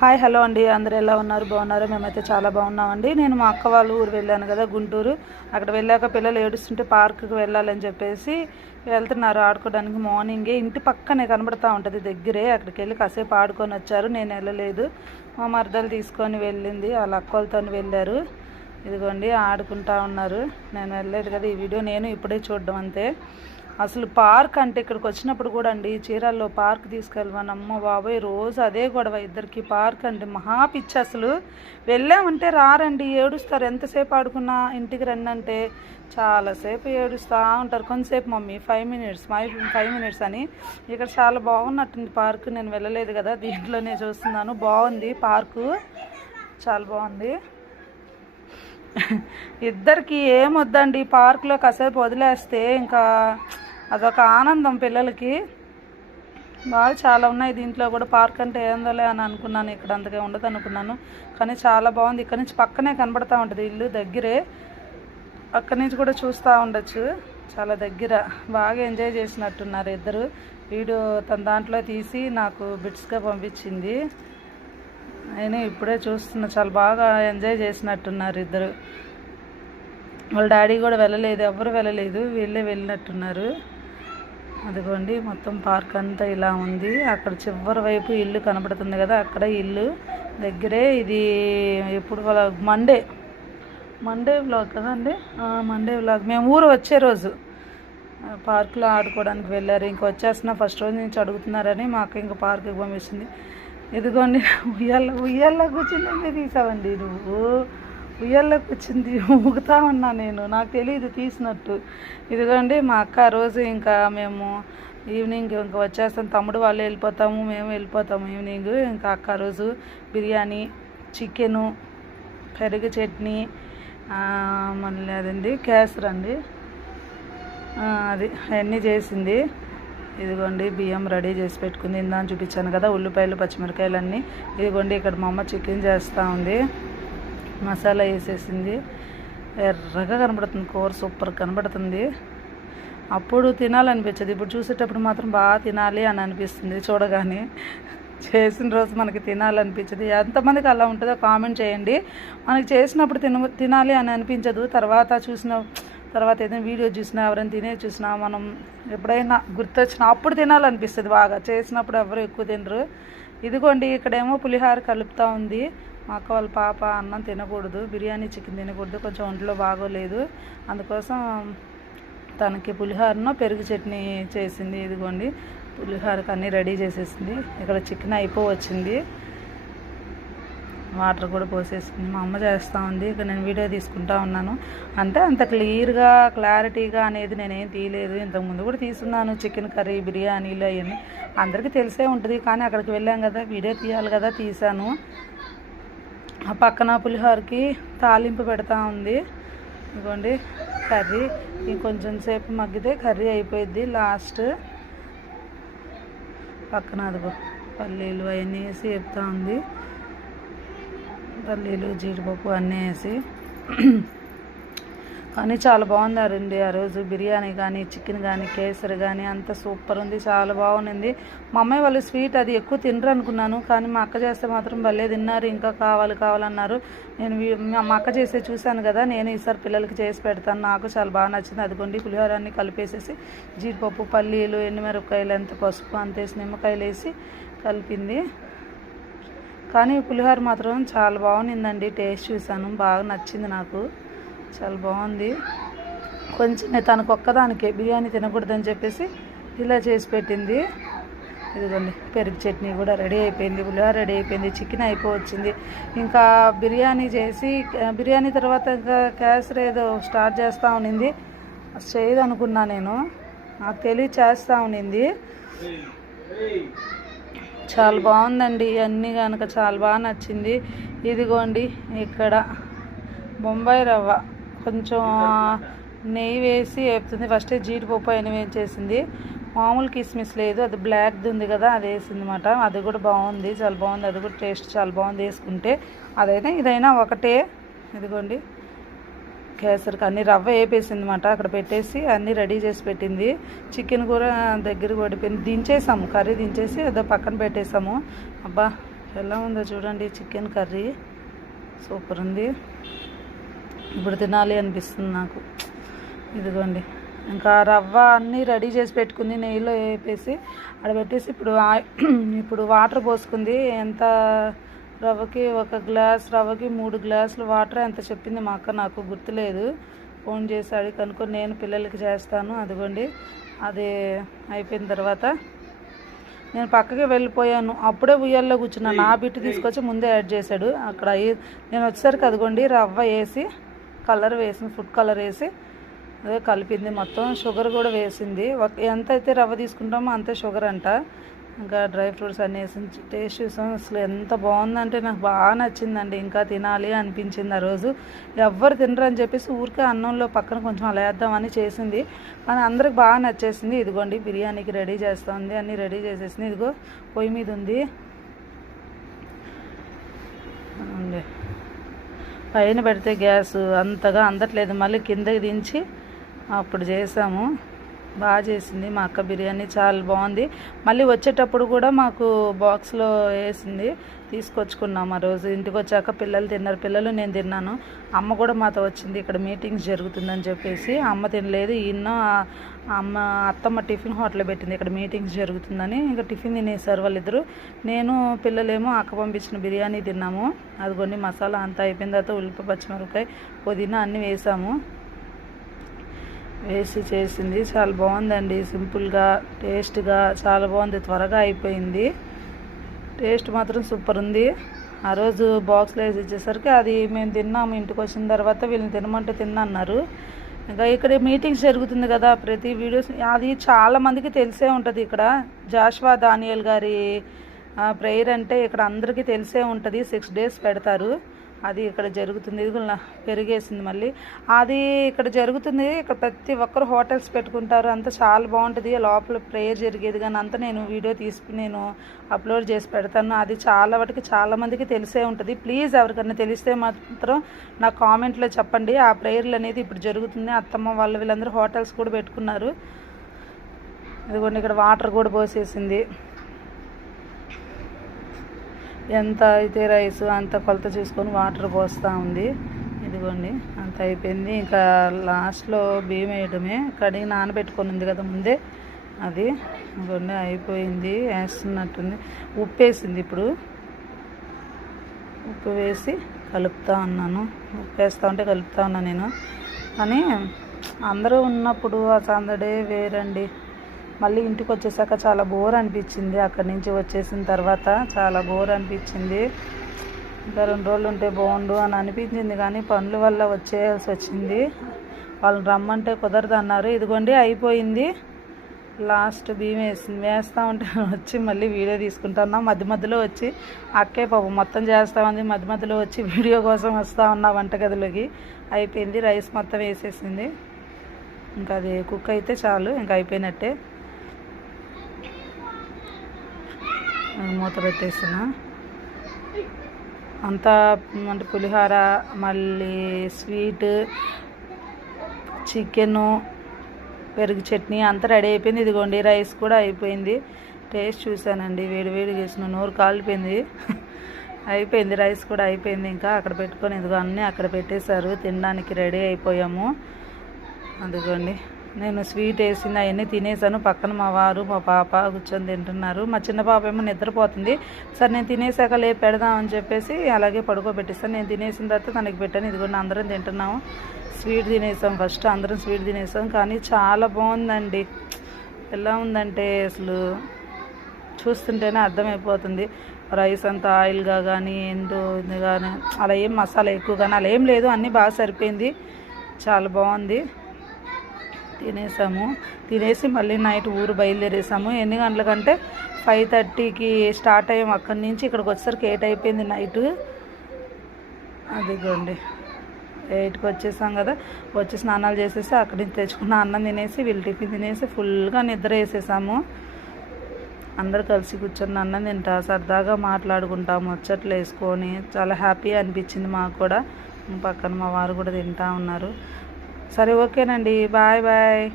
Hi hello అండి, అందరూ ఎలా ఉన్నారు? బాగున్నారు? మేమైతే చాలా బాగున్నామండి. నేను మా అక్క వాళ్ళ ఊరు వెళ్ళాను కదా, గుంటూరు. అక్కడ వెళ్ళాక పిల్లలు ఏడుస్తుంటే పార్కుకి వెళ్ళాలని చెప్పేసి వెళ్తున్నారు ఆడుకోవడానికి. మార్నింగే ఇంటి పక్కనే కనబడుతూ ఉంటుంది, దగ్గరే. అక్కడికి వెళ్ళి కాసేపు ఆడుకొని వచ్చారు. నేను వెళ్ళలేదు, మా మరదలు తీసుకొని వెళ్ళింది, వాళ్ళ అక్కలతో వెళ్ళారు. ఇదిగోండి ఆడుకుంటా ఉన్నారు. నేను వెళ్ళలేదు కదా, ఈ వీడియో నేను ఇప్పుడే చూడడం అంతే. అసలు పార్క్ అంటే ఇక్కడికి వచ్చినప్పుడు కూడా అండి, చీరాల్లో పార్క్ తీసుకెళ్ళమని అమ్మ బాబోయ్ రోజు అదే గొడవ ఇద్దరికి. పార్క్ అంటే మహా పిచ్చి. అసలు వెళ్ళామంటే రారండి, ఏడుస్తారు. ఎంతసేపు ఆడుకున్నా ఇంటికి రండి అంటే చాలాసేపు ఏడుస్తూ ఉంటారు. కొంతసేపు మమ్మీ 5 మినిట్స్ అని. ఇక్కడ చాలా బాగున్నట్టుంది పార్క్. నేను వెళ్ళలేదు కదా, దీంట్లోనే చూస్తున్నాను. బాగుంది పార్కు, చాలా బాగుంది. ఇద్దరికి ఏమొద్దండి, పార్కులో కాసేపు వదిలేస్తే ఇంకా అదొక ఆనందం పిల్లలకి. బాగా చాలా ఉన్నాయి దీంట్లో కూడా. పార్క్ అంటే ఏందోలే అని అనుకున్నాను, ఇక్కడ అంతగా ఉండదు అనుకున్నాను, కానీ చాలా బాగుంది. ఇక్కడ నుంచి పక్కనే కనబడుతూ ఉంటుంది, ఇల్లు దగ్గరే. అక్కడి నుంచి కూడా చూస్తూ ఉండొచ్చు, చాలా దగ్గర. బాగా ఎంజాయ్ చేసినట్టున్నారు ఇద్దరు. వీడియో తన దాంట్లో తీసి నాకు బిట్స్గా పంపించింది, నేను ఇప్పుడే చూస్తున్నా. చాలా బాగా ఎంజాయ్ చేసినట్టున్నారు ఇద్దరు. వాళ్ళ డాడీ కూడా వెళ్ళలేదు, ఎవరు వెళ్ళలేదు, వీళ్ళే వెళ్ళినట్టున్నారు. అదిగోండి మొత్తం పార్క్ అంతా ఇలా ఉంది. అక్కడ చివరి వైపు ఇల్లు కనబడుతుంది కదా, అక్కడ ఇల్లు దగ్గరే. ఇది ఎప్పుడు మండే వ్లాగ్ కదండి, మండే వ్లాగ్. మేము ఊరు వచ్చే రోజు పార్కులో ఆడుకోవడానికి వెళ్ళారు. ఇంక వచ్చేస్తున్నా, ఫస్ట్ రోజు నుంచి అడుగుతున్నారని మా అక్క ఇంకా పార్కుకి పంపిస్తుంది. ఇదిగోండి ఉయ్యాల్లో కూర్చుంది తీసావండి నువ్వు. ఉయ్యాల్లో కూర్చుంది ఊగుతా ఉన్నా నేను, నాకు తెలియదు తీసినట్టు. ఇదిగోండి మా అక్క రోజు ఇంకా మేము ఈవినింగ్ ఇంకా వచ్చేస్తాం. తమ్ముడు వాళ్ళు వెళ్ళిపోతాము, మేము వెళ్ళిపోతాము ఈవినింగ్. ఇంకా అక్క రోజు బిర్యానీ, చికెను, పెరుగు చట్నీ, మళ్ళీ అదండి కేసరి అండి, అది అవన్నీ చేసింది. ఇదిగోండి బియ్యం రెడీ చేసి పెట్టుకుంది, ఇందాక చూపించాను కదా, ఉల్లిపాయలు పచ్చిమిరకాయలు అన్నీ. ఇదిగోండి ఇక్కడ మా అమ్మ చికెన్ చేస్తూ ఉంది, మసాలా వేసేసింది. ఎర్రగా కనబడుతుంది కూర, సూపర్ కనబడుతుంది. అప్పుడు తినాలనిపించదు, ఇప్పుడు చూసేటప్పుడు మాత్రం బాగా తినాలి అని అనిపిస్తుంది చూడగానే. చేసిన రోజు మనకి తినాలనిపించదు. ఎంతమందికి అలా ఉంటుందో కామెంట్ చేయండి. మనకి చేసినప్పుడు తినాలి అని అనిపించదు, తర్వాత ఏదైనా వీడియో చూసినా, ఎవరైనా తినే చూసినా, మనం ఎప్పుడైనా గుర్తొచ్చినా అప్పుడు తినాలనిపిస్తుంది బాగా. చేసినప్పుడు ఎవరు ఎక్కువ తినరు. ఇదిగోండి ఇక్కడేమో పులిహోర కలుపుతూ ఉంది మా అక్క వాళ్ళ పాప. అన్నం తినకూడదు, బిర్యానీ చికెన్ తినకూడదు, కొంచెం ఒంట్లో బాగోలేదు, అందుకోసం తనకి పులిహోరను పెరుగు చట్నీ చేసింది. ఇదిగోండి పులిహోరకి అన్నీ రెడీ చేసేసింది. ఇక్కడ చికెన్ అయిపోవచ్చింది, వాటర్ కూడా పోసేసింది. మా అమ్మ చేస్తూ ఉంది, ఇక్కడ నేను వీడియో తీసుకుంటా ఉన్నాను. అంటే అంత క్లారిటీగా అనేది నేనేం తీయలేదు. ఇంతకుముందు కూడా తీసుకున్నాను చికెన్ కర్రీ, బిర్యానీలు అవన్నీ అందరికీ తెలిసే ఉంటుంది, కానీ అక్కడికి వెళ్ళాం కదా, వీడియో తీయాలి కదా, తీసాను. ఆ పక్కన పులిహోరకి తాలింపు పెడతా ఉంది. ఇదిగోండి కర్రీ ఇంకొంచెం సేపు మగ్గితే కర్రీ అయిపోయింది. లాస్ట్ పక్కన అదిగో పల్లీలు అవన్నీ వేసి చెప్తా ఉంది, పల్లీలు జీడిపప్పు అన్నీ వేసి. కానీ చాలా బాగుందండి ఆ రోజు. బిర్యానీ కానీ, చికెన్ కానీ, కేసరి కానీ అంత సూపర్ ఉంది, చాలా బాగుంది. మా అమ్మాయి వాళ్ళు స్వీట్ అది ఎక్కువ తినరు అనుకున్నాను, కానీ మా అక్క చేస్తే మాత్రం భలే తిన్నారు. ఇంకా కావాలన్నారు. నేను మా అక్క చేసే చూశాను కదా, నేను ఈసారి పిల్లలకి చేసి పెడతాను. నాకు చాలా బాగా నచ్చింది. అదిగోండి పులిహోర అన్నీ కలిపేసేసి జీడిపప్పు, పల్లీలు, ఎండుమిరపకాయలు, ఎంత పసుపు అంతేసి, నిమ్మకాయలు వేసి కలిపింది. కానీ పులిహోర మాత్రం చాలా బాగుందండి. టేస్ట్ చూశాను, బాగా నచ్చింది నాకు, చాలా బాగుంది. కొంచెం తనకు ఒక్కదానికే బిర్యానీ తినకూడదని చెప్పేసి ఇలా చేసి పెట్టింది. ఇదిగోండి పెరుగు చట్నీ కూడా రెడీ అయిపోయింది, పులిహోర రెడీ అయిపోయింది, చికెన్ అయిపోవచ్చింది. ఇంకా బిర్యానీ తర్వాత ఇంకా కేసరి ఏదో స్టార్ట్ చేస్తూ ఉన్నింది. చేయదు అనుకున్నా నేను, నాకు తెలియ చేస్తూ ఉన్నింది. చాలా బాగుందండి అన్నీ కనుక, చాలా బాగా నచ్చింది. ఇదిగోండి ఇక్కడ బొంబాయి రవ్వ కొంచెం నెయ్యి వేసి వేపుతుంది. ఫస్టే జీడిపప్పు అయిన వేసేసింది, మామూలు కిస్మిస్ లేదు, అది బ్లాక్ది ఉంది కదా, అది వేసింది అన్నమాట. అది కూడా బాగుంది, చాలా బాగుంది, అది కూడా టేస్ట్ చాలా బాగుంది వేసుకుంటే. అదైనా ఇదైనా ఒకటే. ఇదిగోండి కేసరికి అన్ని రవ్వ వేపేసింది అన్నమాట, అక్కడ పెట్టేసి అన్నీ రెడీ చేసి పెట్టింది. చికెన్ కూడా దగ్గర పడిపోయింది, దించేసాము, కర్రీ దించేసి అదో పక్కన పెట్టేసాము. అబ్బా ఎలా ఉందో చూడండి. చికెన్ కర్రీ సూపర్ ఉంది. ఇప్పుడు తినాలి అనిపిస్తుంది నాకు. ఇదిగోండి, ఇంకా రవ్వ అన్నీ రెడీ చేసి పెట్టుకుంది, నెయ్యిలో వేపేసి అక్కడ పెట్టేసి ఇప్పుడు వాటర్ పోసుకుంది. ఎంత రవ్వకి 1 గ్లాస్ రవ్వకి 3 గ్లాసులు వాటర్ ఎంత చెప్పింది మా అక్క, నాకు గుర్తులేదు. ఫోన్ చేసి అడిగి కనుక్కొని నేను పిల్లలకి చేస్తాను. అదిగోండి, అది అయిపోయిన తర్వాత నేను పక్కకి వెళ్ళిపోయాను. అప్పుడే ఉయ్యాల్లో కూర్చున్నాను. నా బిట్టు తీసుకొచ్చి ముందే యాడ్ చేశాడు. అక్కడ నేను వచ్చేసరికి అదిగోండి రవ్వ వేసి కలర్ వేసింది, ఫుడ్ కలర్ వేసి అదే కలిపింది మొత్తం. షుగర్ కూడా వేసింది. ఎంత అయితే రవ్వ తీసుకుంటామో అంతే షుగర్ అంట. ఇంకా డ్రై ఫ్రూట్స్ అన్నీ వేసి టేస్ట్ చూసాం. అసలు ఎంత బాగుందంటే నాకు బాగా నచ్చిందండి. ఇంకా తినాలి అనిపించింది ఆ రోజు. ఎవ్వరు తినరు అని చెప్పేసి ఊరికే అన్నంలో పక్కన కొంచెం అలా వేద్దామని చేసింది, కానీ అందరికి బాగా నచ్చేసింది. ఇదిగోండి బిర్యానీకి రెడీ చేస్తుంది, అన్నీ రెడీ చేసేసింది. ఇదిగో పొయ్యి మీద ఉంది. పైన పెడితే గ్యాస్ అంతగా అందట్లేదు, మళ్ళీ కిందకి దించి అప్పుడు చేసాము. బాగా చేసింది మా అక్క బిర్యానీ, చాలా బాగుంది. మళ్ళీ వచ్చేటప్పుడు కూడా మాకు బాక్స్లో వేసింది, తీసుకొచ్చుకున్నాము. ఆ రోజు ఇంటికి వచ్చాక పిల్లలు తిన్నారు, పిల్లలు నేను తిన్నాను. అమ్మ కూడా మాతో వచ్చింది, ఇక్కడ మీటింగ్స్ జరుగుతుందని చెప్పేసి. అమ్మ తినలేదు, ఈయన అత్తమ్మ టిఫిన్ హోటల్ పెట్టింది, ఇక్కడ మీటింగ్స్ జరుగుతుందని. ఇంకా టిఫిన్ తినేసారు వాళ్ళిద్దరు. నేను పిల్లలేమో అక్క పంపించిన బిర్యానీ తిన్నాము. అది కొన్ని మసాలా అంతా అయిపోయిన తర్వాత ఉల్లిపాయ, పచ్చిమిరపకాయ, పుదీనా అన్నీ వేసాము. వేసి చేసింది, చాలా బాగుందండి. సింపుల్గా టేస్ట్గా చాలా బాగుంది, త్వరగా అయిపోయింది. టేస్ట్ మాత్రం సూపర్ ఉంది. ఆ రోజు బాక్స్లో వేసి ఇచ్చేసరికి అది మేము తిన్నాము. ఇంటికి వచ్చిన తర్వాత వీళ్ళని తినమంటే తిన్నన్నారు. ఇంకా ఇక్కడ మీటింగ్స్ జరుగుతుంది కదా, ప్రతి వీడియోస్ అది చాలామందికి తెలిసే ఉంటుంది. ఇక్కడ జాషువా దానియేల్ గారి ప్రేయర్ అంటే ఇక్కడ అందరికీ తెలిసే ఉంటుంది. 6 days పెడతారు. అది ఇక్కడ జరుగుతుంది. ఇది పెరిగేసింది మళ్ళీ. అది ఇక్కడ జరుగుతుంది. ఇక్కడ ప్రతి ఒక్కరు హోటల్స్ పెట్టుకుంటారు, అంతా చాలా బాగుంటుంది. లోపల ప్రేయర్ జరిగేది కానీ అంతా నేను వీడియో తీసుకుని నేను అప్లోడ్ చేసి పెడతాను. అది చాలామందికి తెలిసే ఉంటుంది. ప్లీజ్ ఎవరికైనా తెలిస్తే మాత్రం నా కామెంట్లో చెప్పండి. ఆ ప్రేయర్లు అనేది ఇప్పుడు జరుగుతుంది. అత్తమ్మ వాళ్ళు వీళ్ళందరూ హోటల్స్ కూడా పెట్టుకున్నారు. ఇదిగోండి ఇక్కడ వాటర్ కూడా పోసేసింది. ఎంత అయితే రైస్ అంత కొలత చూసుకొని వాటర్ పోస్తూ ఉంది. ఇదిగోండి అంత అయిపోయింది. ఇంకా లాస్ట్లో బియ్యం వేయడమే, కడిగి నానబెట్టుకొని ఉంది కదా ముందే, అది ఇదిగోండి అయిపోయింది. వేస్తున్నట్టుంది. ఉప్పు వేసింది. ఇప్పుడు ఉప్పు వేసి కలుపుతూ ఉన్నాను. ఉప్పు వేస్తూ ఉంటే కలుపుతూ ఉన్నాను నేను. కానీ అందరూ ఉన్నప్పుడు ఆ సందడే వేరండి. మళ్ళీ ఇంటికి వచ్చేసాక చాలా బోర్ అనిపించింది. అక్కడి నుంచి వచ్చేసిన తర్వాత చాలా బోర్ అనిపించింది. ఇంకా 2 రోజులు ఉంటే బాగుండు అని అనిపించింది, కానీ పనుల వల్ల వచ్చేయాల్సి వచ్చింది. వాళ్ళని రమ్మంటే కుదరదు అన్నారు. ఇదిగోండి అయిపోయింది. లాస్ట్ బియ్యం వేస్తూ ఉంటే వచ్చి మళ్ళీ వీడియో తీసుకుంటున్నాం. మధ్యలో వచ్చి అక్కే పాపం మొత్తం చేస్తూ ఉంది. మధ్యలో వచ్చి వీడియో కోసం వస్తూ ఉన్నా వంటగదిలోకి. అయిపోయింది. రైస్ మొత్తం వేసేసింది. ఇంకా అది కుక్ అయితే చాలు, ఇంకా అయిపోయినట్టే. మూత పెట్టేస్తున్నా. అంతా అంటే పులిహోర, మళ్ళీ స్వీట్, చికెను, పెరుగు చట్నీ అంతా రెడీ అయిపోయింది. ఇదిగోండి రైస్ కూడా అయిపోయింది. టేస్ట్ చూశానండి, వేడి చేసిన నోరు కాలిపోయింది. అయిపోయింది, రైస్ కూడా అయిపోయింది. ఇంకా అక్కడ పెట్టుకొని ఇదిగో అన్నీ అక్కడ పెట్టేశారు. తినడానికి రెడీ అయిపోయాము. అదిగోండి నేను స్వీట్ వేసింది అవన్నీ తినేసాను. పక్కన మా వారు మా పాప కూర్చొని తింటున్నారు. మా చిన్న పాప ఏమో నిద్రపోతుంది. సరే నేను తినేసాక లేపు పెడదామని చెప్పేసి అలాగే పడుకోబెట్టిస్తాను. నేను తినేసిన తర్వాత తనకి పెట్టాను. ఇదిగోండి అందరం తింటున్నాము. స్వీట్ తినేసాం, ఫస్ట్ అందరం స్వీట్ తినేసాం. కానీ చాలా బాగుందండి. ఎలా ఉందంటే అసలు చూస్తుంటేనే అర్థమైపోతుంది. రైస్ అంతా ఆయిల్గా కానీ ఎంతో ఇది కానీ అలా ఏం మసాలా ఎక్కువ కానీ అలా ఏం లేదు, అన్నీ బాగా సరిపోయింది. చాలా బాగుంది. తినేసి మళ్ళీ నైట్ ఊరు బయలుదేరేసాము. ఎన్ని గంటలకంటే 5:30కి స్టార్ట్ అయ్యాము. అక్కడి నుంచి ఇక్కడికి వచ్చేసరికి 8 అయిపోయింది నైట్. అదిగోండి 8కి వచ్చేసాం కదా. వచ్చి స్నానాలు చేసేసి అక్కడి నుంచి తెచ్చుకున్న అన్నం తినేసి వీళ్ళు టిఫిన్ తినేసి ఫుల్గా నిద్ర వేసేసాము. అందరు కలిసి కూర్చొని అన్నం తింటా సరదాగా మాట్లాడుకుంటాము, ముచ్చట్లు వేసుకొని చాలా హ్యాపీ అనిపించింది మాకు కూడా. పక్కన మా వారు కూడా తింటూ ఉన్నారు. సరే ఓకేనండి, బాయ్.